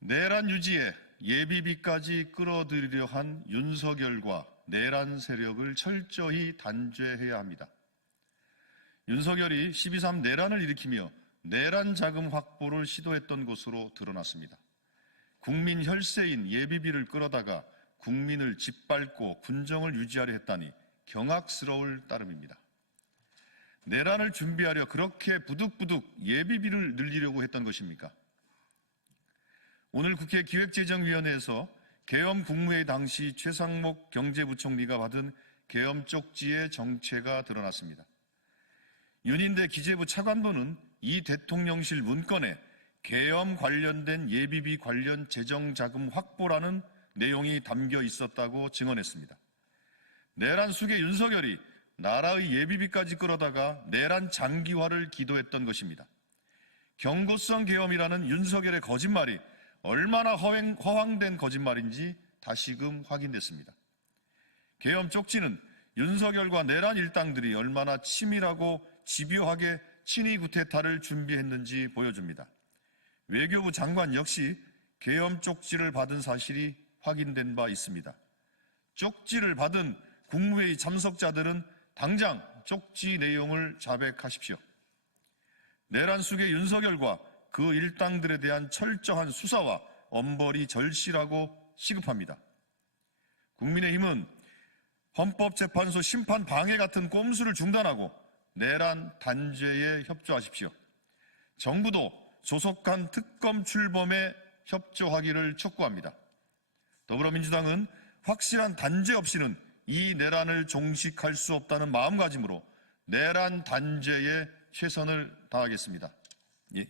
내란 유지에 예비비까지 끌어들이려 한 윤석열과 내란 세력을 철저히 단죄해야 합니다. 윤석열이 12.3 내란을 일으키며 내란 자금 확보를 시도했던 것으로 드러났습니다. 국민 혈세인 예비비를 끌어다가 국민을 짓밟고 군정을 유지하려 했다니 경악스러울 따름입니다. 내란을 준비하려 그렇게 부득부득 예비비를 늘리려고 했던 것입니까? 오늘 국회 기획재정위원회에서 계엄 국무회의 당시 최상목 경제부총리가 받은 계엄 쪽지의 정체가 드러났습니다. 윤인대 기재부 차관보는 이 대통령실 문건에 계엄 관련된 예비비 관련 재정 자금 확보라는 내용이 담겨 있었다고 증언했습니다. 내란 숙의 윤석열이 나라의 예비비까지 끌어다가 내란 장기화를 기도했던 것입니다. 경고성 계엄이라는 윤석열의 거짓말이 얼마나 허행, 허황된 거짓말인지 다시금 확인됐습니다. 계엄 쪽지는 윤석열과 내란 일당들이 얼마나 치밀하고 집요하게 친위 구테타를 준비했는지 보여줍니다. 외교부 장관 역시 계엄 쪽지를 받은 사실이 확인된 바 있습니다. 쪽지를 받은 국무회의 참석자들은 당장 쪽지 내용을 자백하십시오. 내란 속의 윤석열과 그 일당들에 대한 철저한 수사와 엄벌이 절실하고 시급합니다. 국민의힘은 헌법재판소 심판 방해 같은 꼼수를 중단하고 내란 단죄에 협조하십시오. 정부도 조속한 특검 출범에 협조하기를 촉구합니다. 더불어민주당은 확실한 단죄 없이는 이 내란을 종식할 수 없다는 마음가짐으로 내란 단죄에 최선을 다하겠습니다. 예.